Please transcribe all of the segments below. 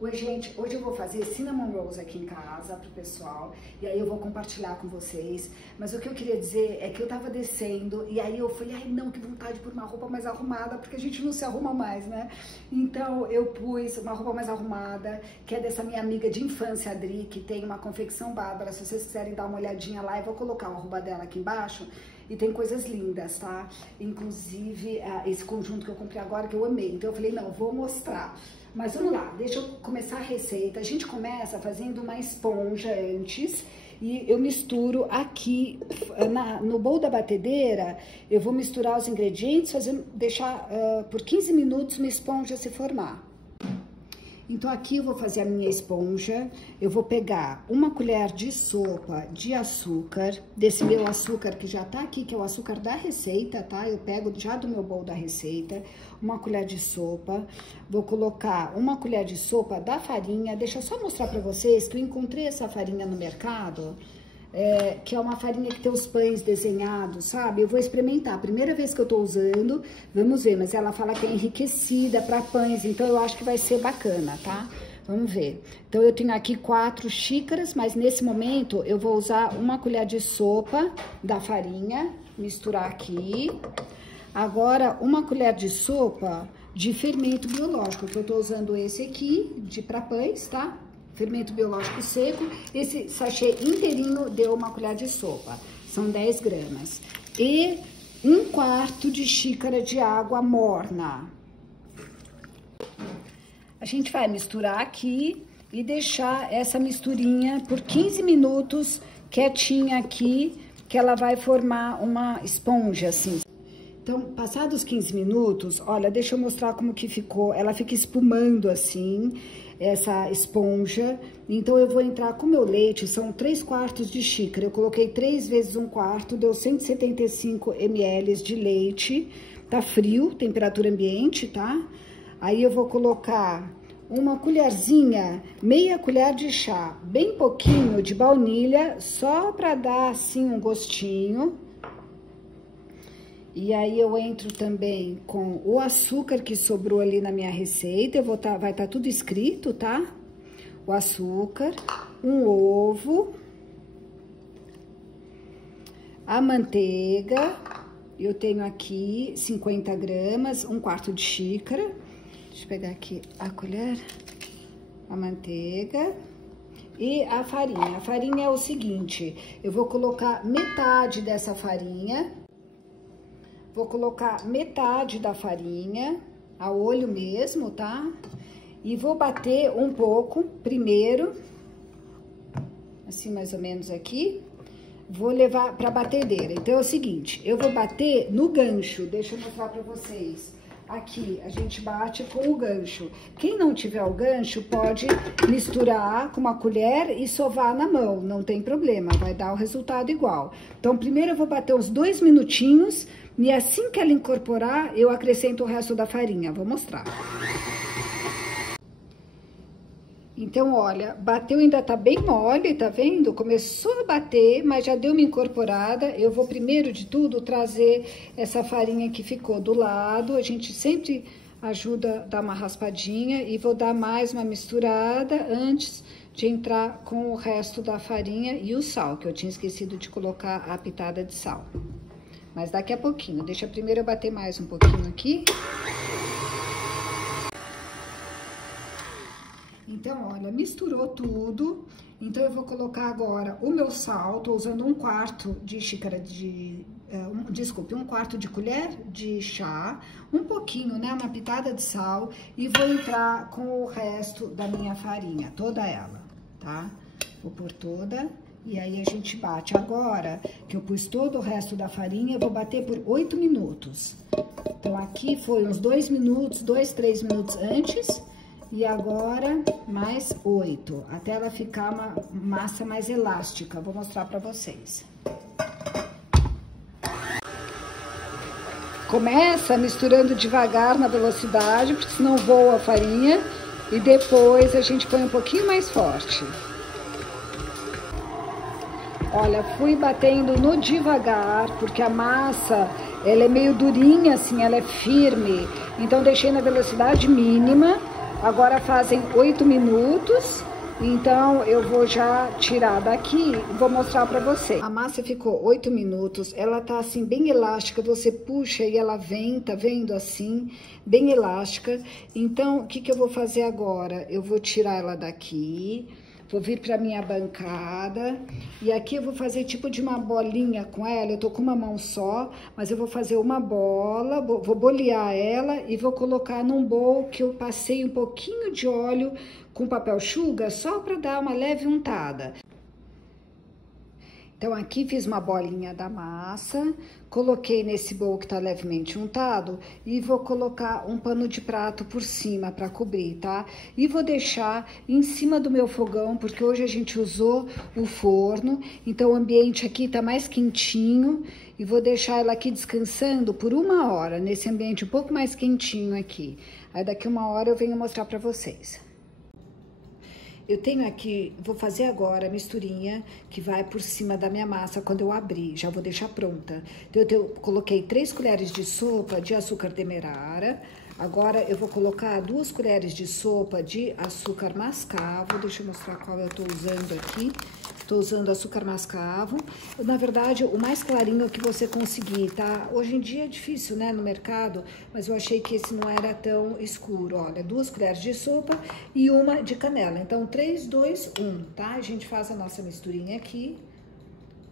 Oi, gente, hoje eu vou fazer cinnamon rolls aqui em casa pro pessoal e aí eu vou compartilhar com vocês, mas o que eu queria dizer é que eu tava descendo e aí eu falei, ai não, que vontade de pôr uma roupa mais arrumada, porque a gente não se arruma mais, né? Então eu pus uma roupa mais arrumada, que é dessa minha amiga de infância, Adri, que tem uma confecção bárbara. Se vocês quiserem dar uma olhadinha lá, eu vou colocar o arroba dela aqui embaixo. E tem coisas lindas, tá? Inclusive esse conjunto que eu comprei agora, que eu amei. Então eu falei, não, vou mostrar. Mas vamos lá, deixa eu começar a receita. A gente começa fazendo uma esponja antes e eu misturo aqui no bowl da batedeira. Eu vou misturar os ingredientes, deixar por 15 minutos uma esponja se formar. Então aqui eu vou fazer a minha esponja. Eu vou pegar uma colher de sopa de açúcar, desse meu açúcar que já tá aqui, que é o açúcar da receita, tá? Eu pego já do meu bowl da receita, uma colher de sopa. Vou colocar uma colher de sopa da farinha. Deixa eu só mostrar pra vocês que eu encontrei essa farinha no mercado. Que é uma farinha que tem os pães desenhados, sabe? Eu vou experimentar, a primeira vez que eu tô usando, vamos ver, mas ela fala que é enriquecida para pães, então eu acho que vai ser bacana, tá? Vamos ver. Então eu tenho aqui 4 xícaras, mas nesse momento eu vou usar uma colher de sopa da farinha, misturar aqui. Agora uma colher de sopa de fermento biológico, que eu tô usando esse aqui, para pães, tá? Fermento biológico seco, esse sachê inteirinho deu uma colher de sopa, são 10 gramas. E 1/4 de xícara de água morna. A gente vai misturar aqui e deixar essa misturinha por 15 minutos quietinha aqui, que ela vai formar uma esponja assim. Então, passados 15 minutos, olha, deixa eu mostrar como que ficou. Ela fica espumando assim, essa esponja. Então, eu vou entrar com o meu leite, são 3/4 de xícara. Eu coloquei 3 vezes 1/4, deu 175 ml de leite. Tá frio, temperatura ambiente, tá? Aí, eu vou colocar uma colherzinha, meia colher de chá, bem pouquinho de baunilha, só pra dar, assim, um gostinho. E aí, eu entro também com o açúcar que sobrou ali na minha receita. Vai estar tudo escrito, tá? O açúcar, um ovo, a manteiga. Eu tenho aqui 50 gramas, 1/4 de xícara. Deixa eu pegar aqui a colher, a manteiga e a farinha. A farinha é o seguinte, eu vou colocar metade dessa farinha. Vou colocar metade da farinha, a olho mesmo, tá? E vou bater um pouco primeiro, assim mais ou menos aqui. Vou levar pra batedeira. Então é o seguinte, eu vou bater no gancho, deixa eu mostrar pra vocês. Aqui, a gente bate com o gancho. Quem não tiver o gancho, pode misturar com uma colher e sovar na mão, não tem problema, vai dar o resultado igual. Então, primeiro eu vou bater uns 2 minutinhos e assim que ela incorporar, eu acrescento o resto da farinha. Vou mostrar. Então, olha, bateu, ainda tá bem mole, tá vendo? Começou a bater, mas já deu uma incorporada. Eu vou, primeiro de tudo, trazer essa farinha que ficou do lado. A gente sempre ajuda a dar uma raspadinha e vou dar mais uma misturada antes de entrar com o resto da farinha e o sal, que eu tinha esquecido de colocar a pitada de sal. Mas daqui a pouquinho, deixa primeiro eu bater mais um pouquinho aqui. Então, olha, misturou tudo. Então, eu vou colocar agora o meu sal. Tô usando 1/4 de xícara de... desculpe, 1/4 de colher de chá. Um pouquinho, né? Uma pitada de sal. E vou entrar com o resto da minha farinha, toda ela, tá? Vou pôr toda. E aí, a gente bate. Agora que eu pus todo o resto da farinha, eu vou bater por 8 minutos. Então, aqui foi uns 2 minutos, 2, 3 minutos antes. E agora, mais 8, até ela ficar uma massa mais elástica. Vou mostrar pra vocês. Começa misturando devagar na velocidade, porque senão voa a farinha. E depois a gente põe um pouquinho mais forte. Olha, fui batendo no devagar, porque a massa, ela é meio durinha, assim, ela é firme. Então, deixei na velocidade mínima. Agora fazem 8 minutos, então eu vou já tirar daqui e vou mostrar pra você. A massa ficou 8 minutos, ela tá assim bem elástica, você puxa e ela vem, tá vendo assim, bem elástica. Então, o que que eu vou fazer agora? Eu vou tirar ela daqui. Vou vir pra minha bancada e aqui eu vou fazer tipo de uma bolinha com ela. Eu tô com uma mão só, mas eu vou fazer uma bola, vou bolear ela e vou colocar num bowl que eu passei um pouquinho de óleo com papel chuga só pra dar uma leve untada. Então, aqui fiz uma bolinha da massa, coloquei nesse bowl que tá levemente untado e vou colocar um pano de prato por cima para cobrir, tá? E vou deixar em cima do meu fogão, porque hoje a gente usou o forno, então o ambiente aqui tá mais quentinho e vou deixar ela aqui descansando por 1 hora, nesse ambiente um pouco mais quentinho aqui. Aí daqui 1 hora eu venho mostrar para vocês. Eu tenho aqui, vou fazer agora a misturinha que vai por cima da minha massa quando eu abrir, já vou deixar pronta. Então, eu coloquei 3 colheres de sopa de açúcar demerara. Agora, eu vou colocar 2 colheres de sopa de açúcar mascavo. Deixa eu mostrar qual eu tô usando aqui. Tô usando açúcar mascavo. Na verdade, o mais clarinho que você conseguir, tá? Hoje em dia é difícil, né, no mercado, mas eu achei que esse não era tão escuro. Olha, 2 colheres de sopa e 1 de canela. Então, 3, 2, 1, tá? A gente faz a nossa misturinha aqui.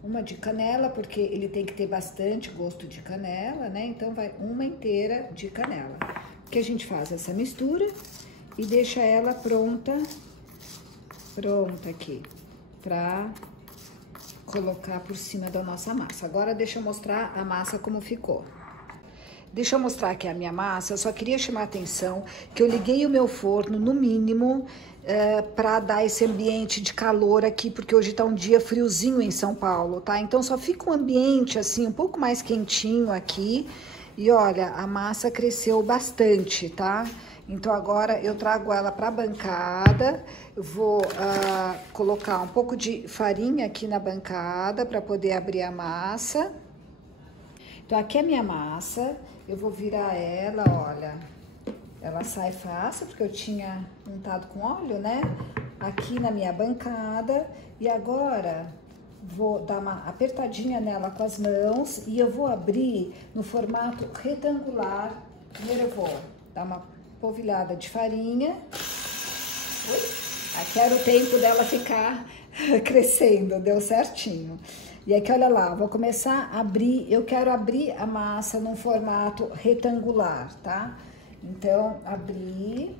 1 de canela, porque ele tem que ter bastante gosto de canela, né? Então, vai 1 inteira de canela. Que a gente faz essa mistura e deixa ela pronta aqui, pra colocar por cima da nossa massa. Agora, deixa eu mostrar a massa como ficou. Deixa eu mostrar aqui a minha massa. Eu só queria chamar a atenção que eu liguei o meu forno no mínimo para dar esse ambiente de calor aqui, porque hoje tá um dia friozinho em São Paulo, tá? Então, só fica um ambiente assim, um pouco mais quentinho aqui. E olha, a massa cresceu bastante, tá? Então, agora eu trago ela para a bancada. Eu vou colocar um pouco de farinha aqui na bancada para poder abrir a massa. Então, aqui é a minha massa. Eu vou virar ela, olha. Ela sai fácil, porque eu tinha untado com óleo, né? Aqui na minha bancada. E agora, vou dar uma apertadinha nela com as mãos e eu vou abrir no formato retangular. Primeiro eu vou dar uma polvilhada de farinha. Aqui era o tempo dela ficar crescendo, deu certinho. E aqui, olha lá, vou começar a abrir, eu quero abrir a massa num formato retangular, tá? Então, abrir,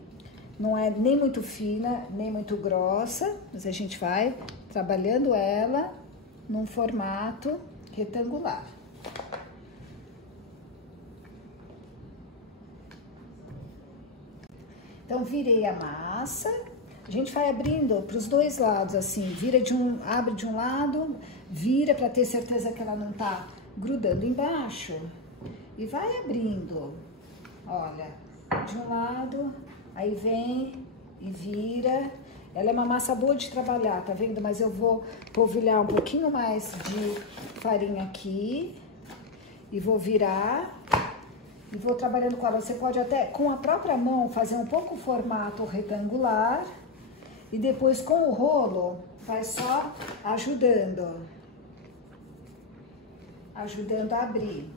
não é nem muito fina, nem muito grossa, mas a gente vai trabalhando ela num formato retangular. Então, virei a massa, a gente vai abrindo para os dois lados, assim, abre de um lado, vira para ter certeza que ela não tá grudando embaixo e vai abrindo, olha, de um lado, aí vem e vira. Ela é uma massa boa de trabalhar, tá vendo? Mas eu vou polvilhar um pouquinho mais de farinha aqui e vou virar e vou trabalhando com ela. Você pode até, com a própria mão, fazer um pouco o formato retangular e depois com o rolo vai só ajudando a abrir,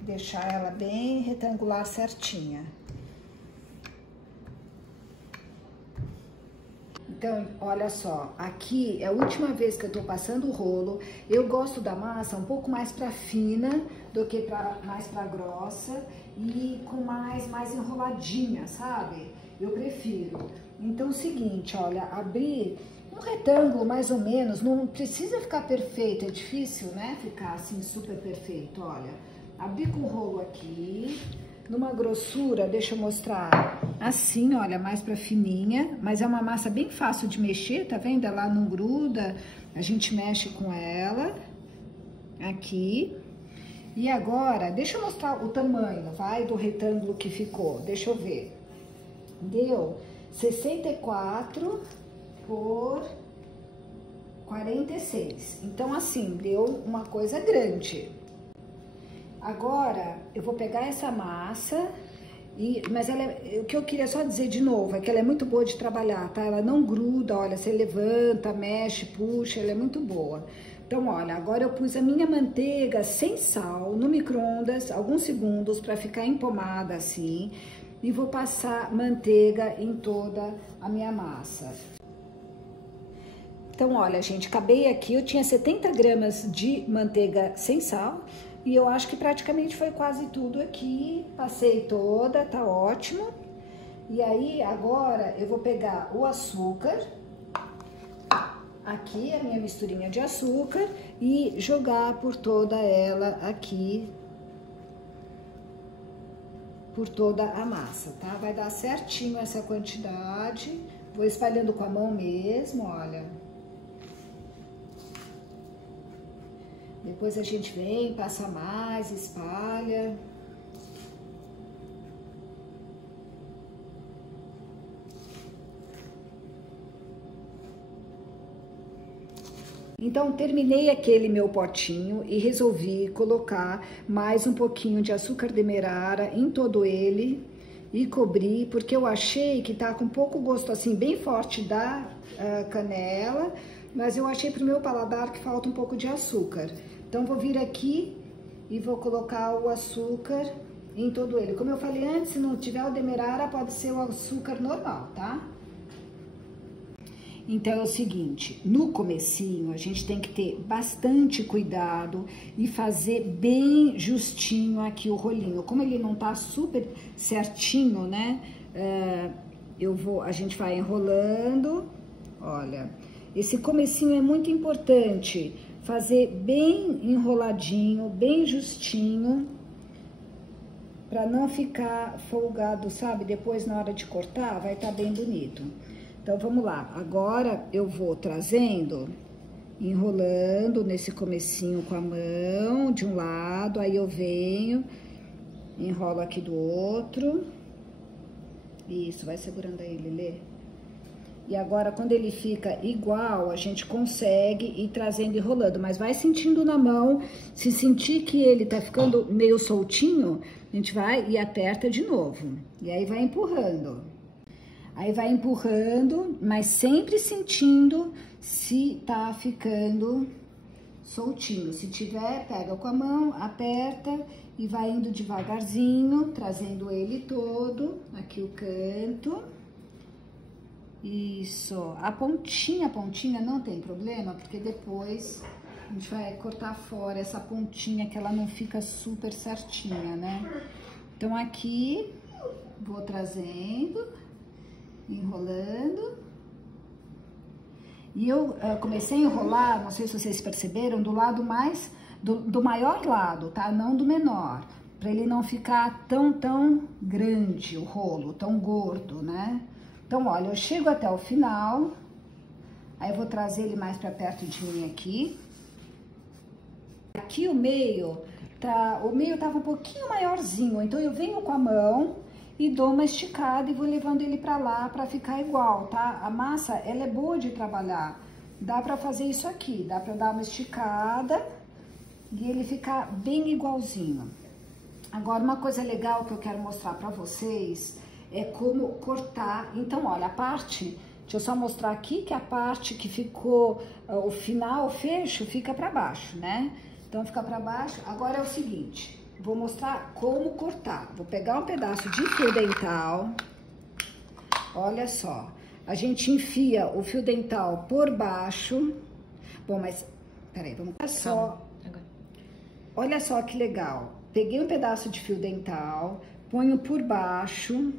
deixar ela bem retangular certinha. Então, olha só, aqui é a última vez que eu tô passando o rolo. Eu gosto da massa um pouco mais pra fina do que mais pra grossa e com mais enroladinha, sabe? Eu prefiro. Então, é o seguinte, olha, abrir um retângulo mais ou menos, não precisa ficar perfeito, é difícil, né? Ficar assim super perfeito, olha. Abrir com o rolo aqui, numa grossura, deixa eu mostrar, assim, olha, mais pra fininha, mas é uma massa bem fácil de mexer, tá vendo? Ela não gruda, a gente mexe com ela, aqui. E agora, deixa eu mostrar o tamanho, vai, do retângulo que ficou, deixa eu ver. Deu 64 por 46, então assim, deu uma coisa grande. Agora, eu vou pegar essa massa Mas o que eu queria só dizer de novo é que ela é muito boa de trabalhar, tá? Ela não gruda, olha, você levanta, mexe, puxa, ela é muito boa. Então, olha, agora eu pus a minha manteiga sem sal no micro-ondas, alguns segundos, para ficar empomada assim. E vou passar manteiga em toda a minha massa. Então, olha, gente, acabei aqui, eu tinha 70 gramas de manteiga sem sal. E eu acho que praticamente foi quase tudo aqui, passei toda, tá ótimo. E aí, agora, eu vou pegar o açúcar, aqui a minha misturinha de açúcar, e jogar por toda ela aqui, por toda a massa, tá? Vai dar certinho essa quantidade, vou espalhando com a mão mesmo, olha. Depois a gente vem, passa mais, espalha. Então, terminei aquele meu potinho e resolvi colocar mais um pouquinho de açúcar demerara em todo ele e cobrir, porque eu achei que tá com um pouco gosto assim, bem forte da canela, mas eu achei pro meu paladar que falta um pouco de açúcar. Então, vou vir aqui e vou colocar o açúcar em todo ele. Como eu falei antes, se não tiver o demerara, pode ser o açúcar normal, tá? Então, é o seguinte, no comecinho, a gente tem que ter bastante cuidado e fazer bem justinho aqui o rolinho. Como ele não tá super certinho, né? A gente vai enrolando, olha. Esse comecinho é muito importante. Fazer bem enroladinho, bem justinho, para não ficar folgado, sabe? Depois, na hora de cortar, vai estar bem bonito. Então, vamos lá. Agora, eu vou trazendo, enrolando nesse comecinho com a mão, de um lado, aí eu venho, enrolo aqui do outro. Isso, vai segurando aí, Lelê. E agora, quando ele fica igual, a gente consegue ir trazendo e enrolando. Mas vai sentindo na mão, se sentir que ele tá ficando meio soltinho, a gente vai e aperta de novo. E aí vai empurrando. Aí vai empurrando, mas sempre sentindo se tá ficando soltinho. Se tiver, pega com a mão, aperta e vai indo devagarzinho, trazendo ele todo, aqui o canto. Isso, a pontinha não tem problema, porque depois a gente vai cortar fora essa pontinha que ela não fica super certinha, né? Então aqui, vou trazendo, enrolando. E eu comecei a enrolar, não sei se vocês perceberam, do lado mais, do maior lado, tá? Não do menor, pra ele não ficar tão grande o rolo, tão gordo, né? Então, olha, eu chego até o final, aí eu vou trazer ele mais pra perto de mim aqui. Aqui o meio tava um pouquinho maiorzinho, então eu venho com a mão e dou uma esticada e vou levando ele pra lá pra ficar igual, tá? A massa, ela é boa de trabalhar, dá pra fazer isso aqui, dá pra dar uma esticada e ele ficar bem igualzinho. Agora, uma coisa legal que eu quero mostrar pra vocês é como cortar. Então, olha, deixa eu só mostrar aqui que a parte que ficou, o final, o fecho, fica pra baixo, né? Então, fica pra baixo. Agora é o seguinte, vou mostrar como cortar. Vou pegar um pedaço de fio dental, olha só, a gente enfia o fio dental por baixo. Bom, mas, peraí, vamos só. Olha só que legal, peguei um pedaço de fio dental, ponho por baixo.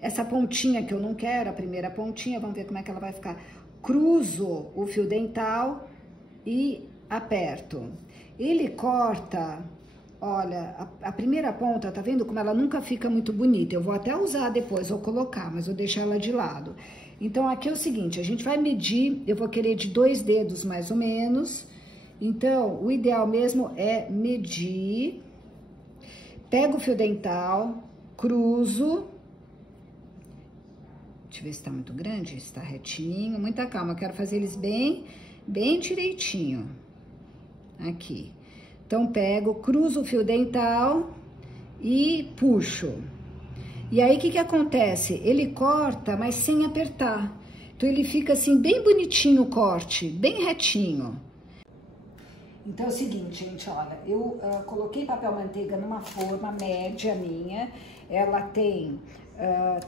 Essa pontinha que eu não quero, a primeira pontinha, vamos ver como é que ela vai ficar. Cruzo o fio dental e aperto. Ele corta, olha, a primeira ponta, tá vendo como ela nunca fica muito bonita? Eu vou até usar depois, vou colocar, mas vou deixar ela de lado. Então, aqui é o seguinte, a gente vai medir, eu vou querer de 2 dedos mais ou menos. Então, o ideal mesmo é medir. Pego o fio dental, cruzo. Deixa eu ver se tá muito grande, se tá retinho. Muita calma, eu quero fazer eles bem direitinho. Aqui. Então, pego, cruzo o fio dental e puxo. E aí, o que que acontece? Ele corta, mas sem apertar. Então, ele fica assim, bem bonitinho o corte, bem retinho. Então, é o seguinte, gente, olha, eu coloquei papel manteiga numa forma média minha. Ela tem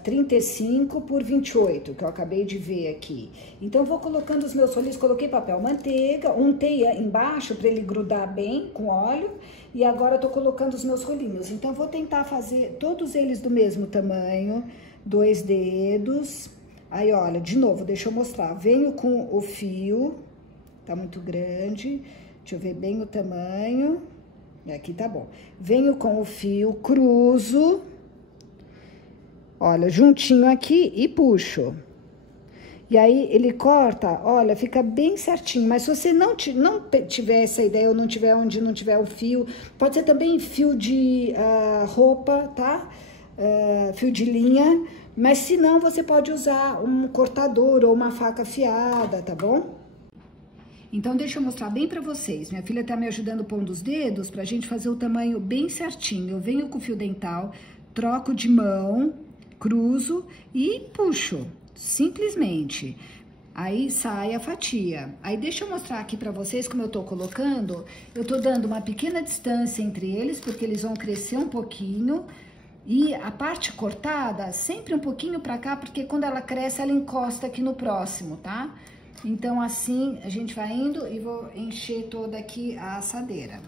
35 por 28, que eu acabei de ver aqui. Então, eu vou colocando os meus rolinhos, coloquei papel manteiga, untei embaixo para ele grudar bem com óleo. E agora eu tô colocando os meus rolinhos. Então, eu vou tentar fazer todos eles do mesmo tamanho, 2 dedos. Aí, olha, de novo, deixa eu mostrar. Venho com o fio, tá muito grande. Deixa eu ver bem o tamanho. Aqui tá bom. Venho com o fio, cruzo. Olha, juntinho aqui e puxo. E aí, ele corta, olha, fica bem certinho. Mas se você não tiver essa ideia ou não tiver onde não tiver o fio, pode ser também fio de roupa, tá? Fio de linha. Mas se não, você pode usar um cortador ou uma faca afiada, tá bom? Então, deixa eu mostrar bem pra vocês. Minha filha tá me ajudando pondo os dedos pra gente fazer o tamanho bem certinho. Eu venho com o fio dental, troco de mão, cruzo e puxo. Simplesmente. Aí sai a fatia. Aí deixa eu mostrar aqui pra vocês como eu tô colocando. Eu tô dando uma pequena distância entre eles, porque eles vão crescer um pouquinho. E a parte cortada, sempre um pouquinho pra cá, porque quando ela cresce, ela encosta aqui no próximo, tá? Então, assim, a gente vai indo e vou encher toda aqui a assadeira.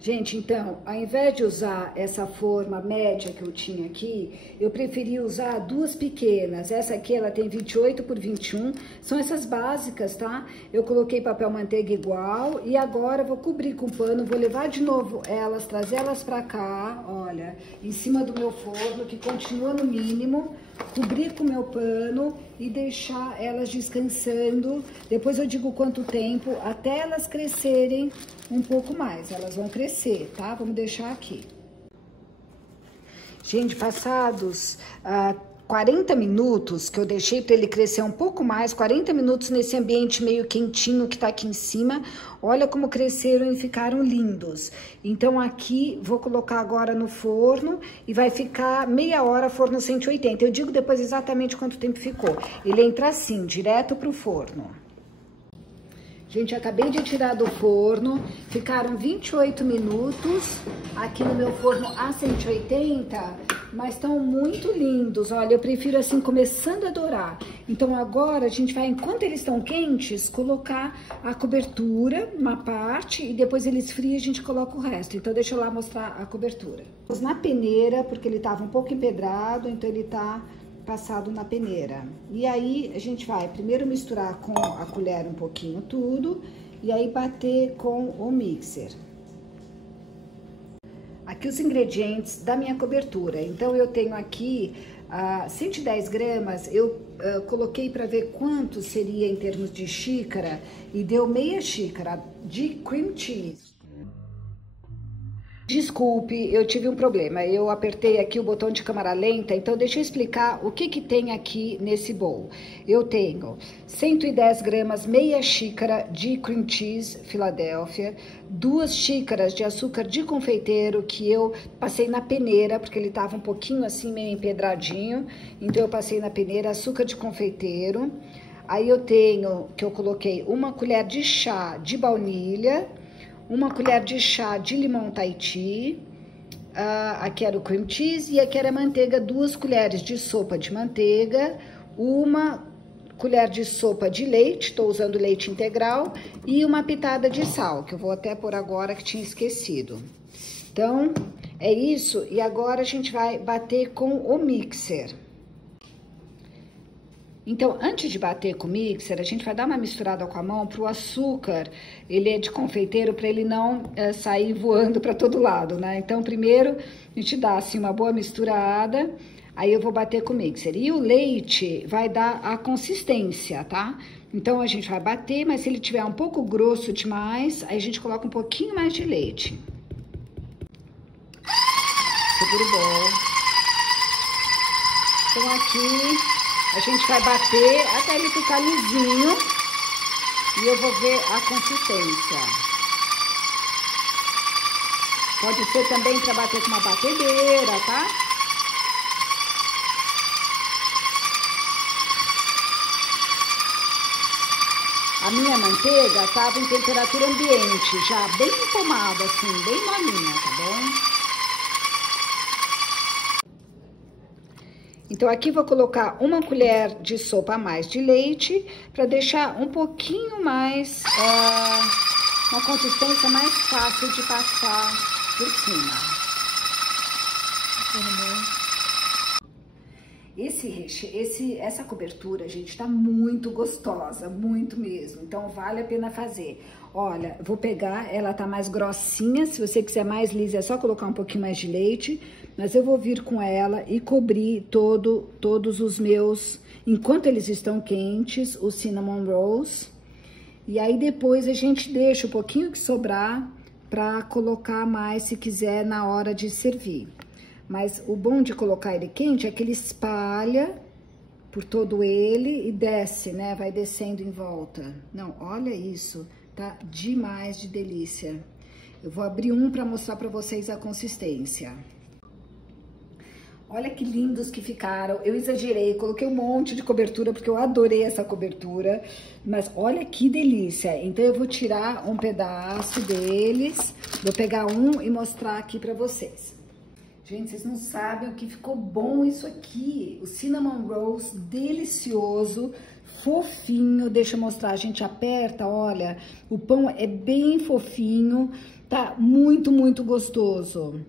Gente, então, ao invés de usar essa forma média que eu tinha aqui, eu preferi usar duas pequenas. Essa aqui, ela tem 28 por 21, são essas básicas, tá? Eu coloquei papel manteiga igual e agora vou cobrir com pano, vou levar de novo elas, trazer elas pra cá, olha, em cima do meu forno, que continua no mínimo, cobrir com meu pano e deixar elas descansando. Depois eu digo quanto tempo, até elas crescerem um pouco mais. Elas vão crescer, tá? Vamos deixar aqui. Gente, passados 40 minutos que eu deixei para ele crescer um pouco mais, 40 minutos nesse ambiente meio quentinho que tá aqui em cima, olha como cresceram e ficaram lindos. Então aqui vou colocar agora no forno e vai ficar meia hora forno 180. Eu digo depois exatamente quanto tempo ficou. Ele entra assim, direto pro forno. Gente, acabei de tirar do forno, ficaram 28 minutos aqui no meu forno a 180, mas estão muito lindos. Olha, eu prefiro assim, começando a dourar. Então agora a gente vai, enquanto eles estão quentes, colocar a cobertura, uma parte, e depois ele esfria e a gente coloca o resto. Então deixa eu lá mostrar a cobertura. Na peneira, porque ele estava um pouco empedrado, então ele tá passado na peneira. E aí a gente vai primeiro misturar com a colher um pouquinho tudo e aí bater com o mixer. Aqui os ingredientes da minha cobertura. Então eu tenho aqui 110 gramas, eu coloquei para ver quanto seria em termos de xícara e deu meia xícara de cream cheese. Desculpe, eu tive um problema, eu apertei aqui o botão de câmera lenta, então deixa eu explicar o que que tem aqui nesse bowl. Eu tenho 110 gramas, meia xícara de cream cheese Philadelphia, 2 xícaras de açúcar de confeiteiro que eu passei na peneira, porque ele tava um pouquinho assim, meio empedradinho, então eu passei na peneira, açúcar de confeiteiro. Aí eu tenho, que eu coloquei, uma colher de chá de baunilha, uma colher de chá de limão Tahiti, aqui era o cream cheese e aqui era a manteiga, 2 colheres de sopa de manteiga, uma colher de sopa de leite, estou usando leite integral, e uma pitada de sal, que eu vou até pôr agora que tinha esquecido. Então, é isso, e agora a gente vai bater com o mixer. Então, antes de bater com o mixer, a gente vai dar uma misturada com a mão pro açúcar, ele é de confeiteiro, para ele não sair voando para todo lado, né? Então, primeiro, a gente dá assim uma boa misturada, aí eu vou bater com o mixer. E o leite vai dar a consistência, tá? Então, a gente vai bater, mas se ele tiver um pouco grosso demais, aí a gente coloca um pouquinho mais de leite. Segura o bol. Então, aqui a gente vai bater até ele ficar lisinho e eu vou ver a consistência. Pode ser também para bater com uma batedeira, tá? A minha manteiga estava em temperatura ambiente, já bem empomada, assim, bem molinha, tá bom? Então, aqui vou colocar uma colher de sopa a mais de leite, para deixar um pouquinho mais, uma consistência mais fácil de passar por cima. Essa cobertura, gente, tá muito gostosa, muito mesmo. Então, vale a pena fazer. Olha, vou pegar, ela tá mais grossinha. Se você quiser mais lisa, é só colocar um pouquinho mais de leite. Mas eu vou vir com ela e cobrir todos os meus, enquanto eles estão quentes, os cinnamon rolls. E aí, depois, a gente deixa um pouquinho que sobrar pra colocar mais, se quiser, na hora de servir. Mas o bom de colocar ele quente é que ele espalha por todo ele e desce, né? Vai descendo em volta. Não, olha isso, tá demais de delícia. Eu vou abrir um para mostrar para vocês a consistência. Olha que lindos que ficaram. Eu exagerei, coloquei um monte de cobertura porque eu adorei essa cobertura. Mas olha que delícia. Então eu vou tirar um pedaço deles, vou pegar um e mostrar aqui para vocês. Gente, vocês não sabem o que ficou bom isso aqui. O cinnamon rolls delicioso, fofinho. Deixa eu mostrar, a gente aperta, olha. O pão é bem fofinho, tá muito, muito gostoso.